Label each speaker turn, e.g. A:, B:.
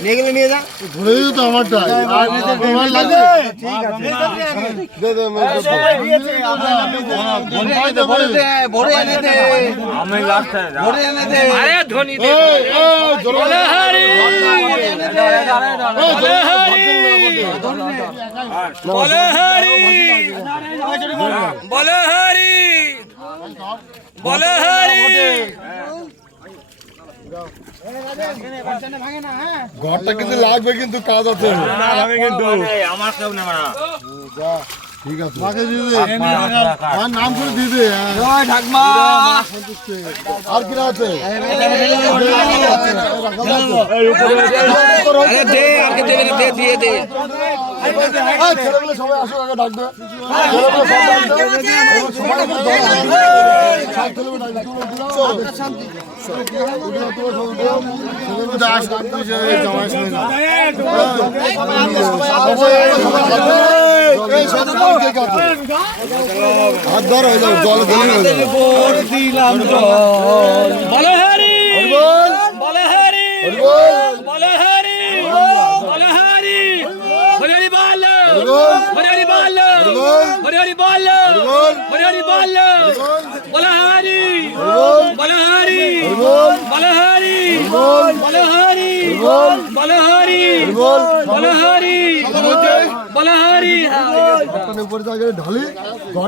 A: দে
B: না
A: জামা দে
B: আরে ফেলে দেবো তুই ফেলে দিবি
A: কি করবি নিয়ে যাবি বাড়ি নিয়ে গেলে নিয়ে যা।
B: ঘুরে দিবি তো আমারটাই আর তোমার লাগবে দে দে
C: আরে ধনী দে
B: বলে
C: হরি বলে হরি বলে হরি বলে হরি বলে হরি
B: ঘরটা কিন্তু লাগবে কিন্তু কাজ আছে।
C: আমার কেউ নেবে না।
B: ঠিক আছে। মাকে দিয়ে আমার নাম করে। আর কি আছে?
C: দে আর কে দেবে দে দিয়ে দে।
B: সবাই আসো আগে ডাকবে। হাত ধর সাথে জল যাও, জলে দিলে হয়ে যাবে।
C: বলে হরি
B: বল,
C: বলে হরি
B: বল,
C: বলে হরি বলে হরি হরি হরি বল
B: বল,
C: হরি হরি বল
B: বল,
C: হরি হরি বল
B: বল,
C: হরি হরি বল
B: বল,
C: বলে হরি
B: বল,
C: বলে হরি
B: বল,
C: বলে হরি
B: বল,
C: বলে হরি
B: বল,
C: বলে হরি
B: বল।
C: বলে হরি বলে হরি
B: ঘরটার উপরে ঢালি ঘর